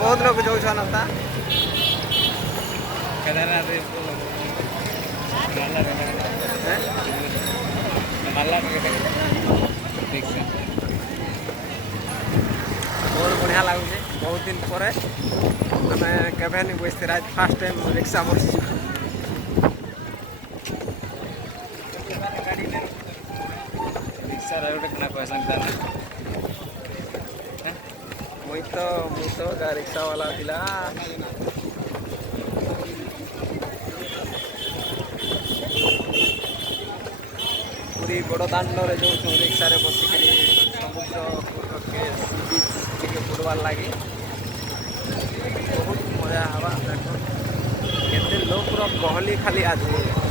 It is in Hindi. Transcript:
बहुत लोग जाऊन था बहुत बढ़िया लगुच बहुत दिन पर आम के बस फास्ट टाइम रिक्शा बस मुई तो रिक्शा वाला थिला पूरी बड़ दाण्डे जो रिक्शा बसिक समुद्र बुड़बार लगे बहुत मजा हवा केते लोग गहली खाली आज